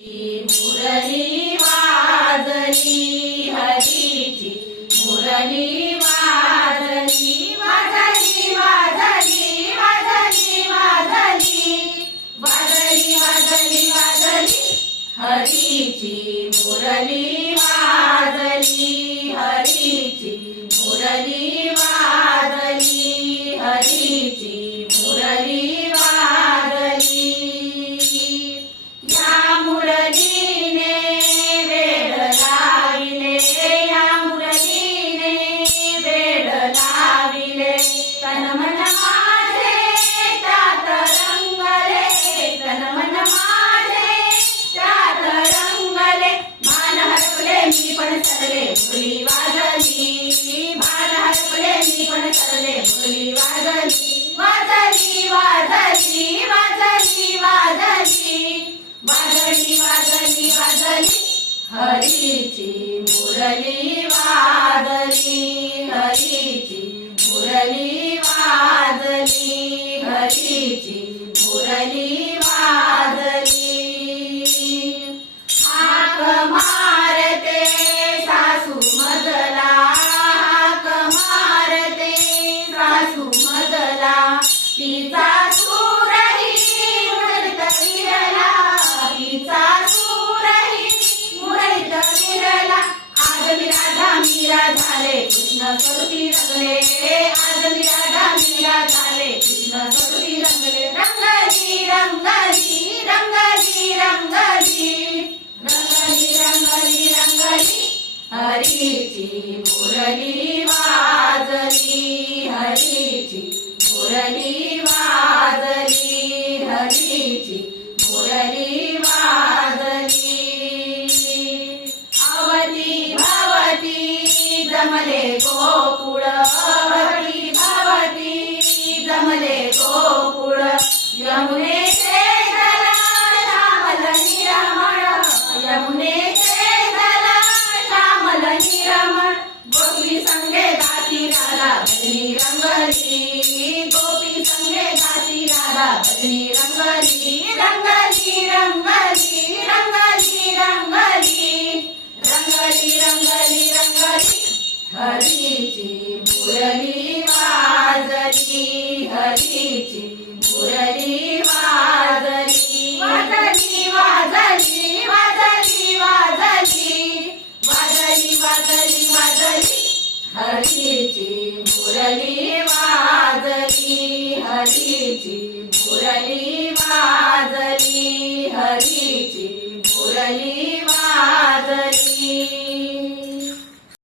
मुरली वाजली हरीची मुरली वाजली वाजली वाजली वाजली वाजली वाजली वाजली वाजली हरीची मुरली वाजली हरीची मुरली मी मुली वाजली. भान हरपले मी पण सरले मुली वाजली. वाजली वाजली वाजली वाजली. वाजली वाजली वाजली. हरीची मुरली आज मी राधा मीरा झाले कृष्ण स्वरूपी रंगले. आज मी राधा मी राधा रे. कृष्ण स्वरूपी रंगले. रंगली रंगली रंगली रंगली. रंगली रंगली रंगली. हरीची मुरली वाजली. हरीची मुरली जमले गोकुळ हरी भवती जमले गोकुळ यमुने श्यामल यमुने श्यामल गोपी संगे गाती राधा भजनी रंगली. गोपी संगे गाती राधा भजनी रंगली. रंगली रंगली. हरीची मुरली वाजली हरीची मुरली वाजली. वाजली वाजली वाजली वाजली. वाजली वाजली वाजली. हरीची मुरली वाजली हरीची मुरली वाजली हरी